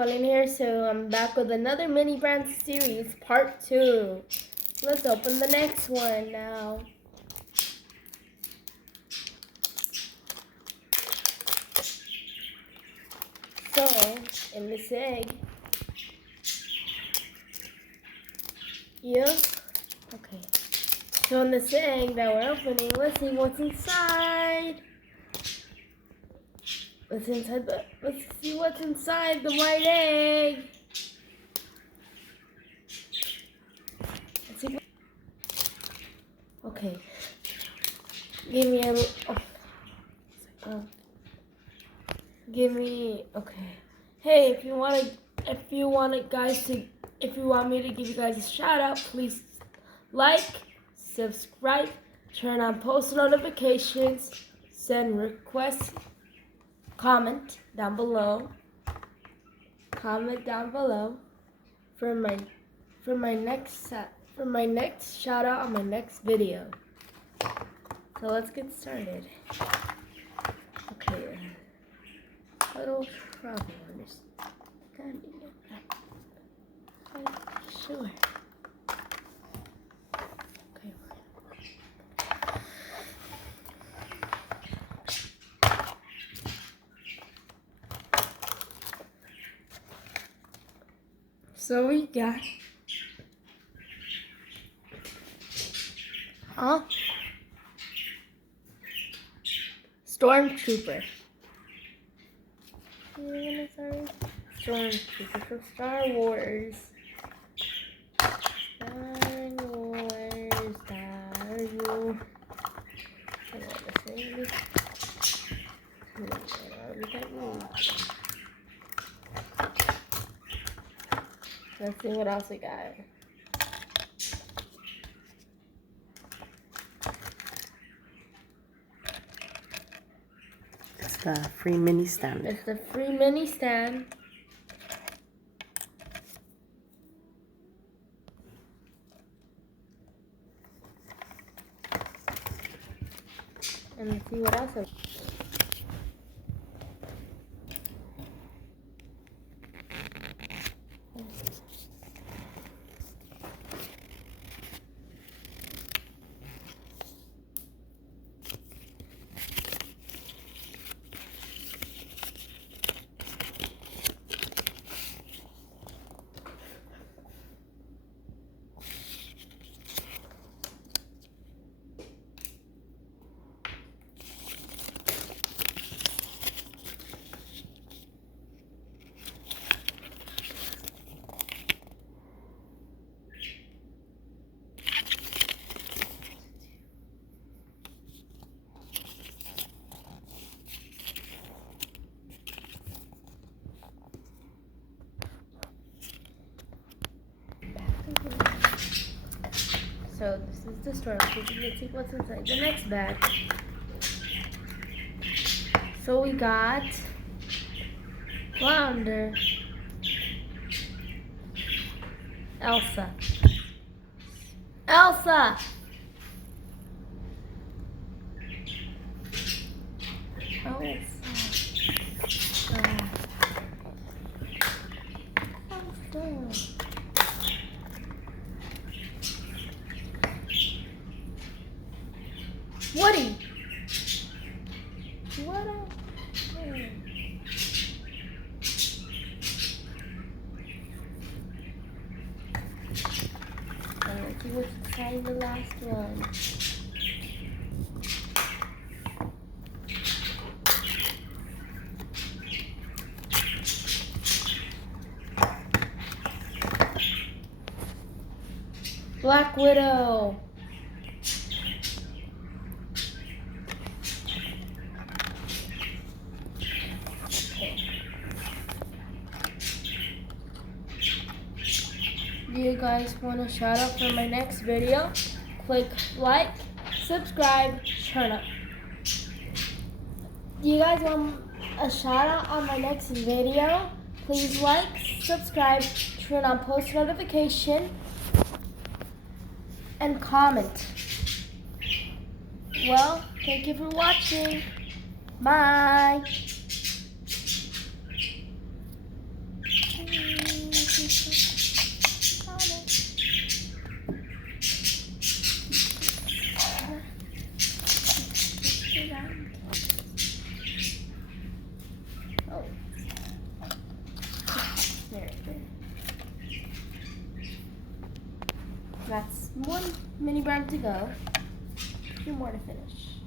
Falling here, so I'm back with another mini brand series, part 2. Let's open the next one now. So, in this egg, okay. So in this egg that we're opening, let's see what's inside. Let's see what's inside the white egg. Let's see. Okay. Give me a. Okay. Hey, if you want me to give you guys a shout out, please like, subscribe, turn on post notifications, send requests, comment down below for my next shout out on my next video. So let's get started. Okay. Little trouble understanding it. Sure. Okay. So we got Stormtrooper. Stormtrooper from Star Wars. Let's see what else we got. It's the free mini stand. It's the free mini stand. And let's see what else. So this is the Stormtrooper. Let's see what's inside the next bag. So we got Flounder, Elsa. Woody. What a... Let's see what's inside the last one. Black Widow. Do you guys want a shout out for my next video? Click like, subscribe, turn up. Do you guys want a shout out on my next video? Please like, subscribe, turn on post notification, and comment. Well, thank you for watching. Bye. Oh. There it is. That's one mini brown to go. Two more to finish.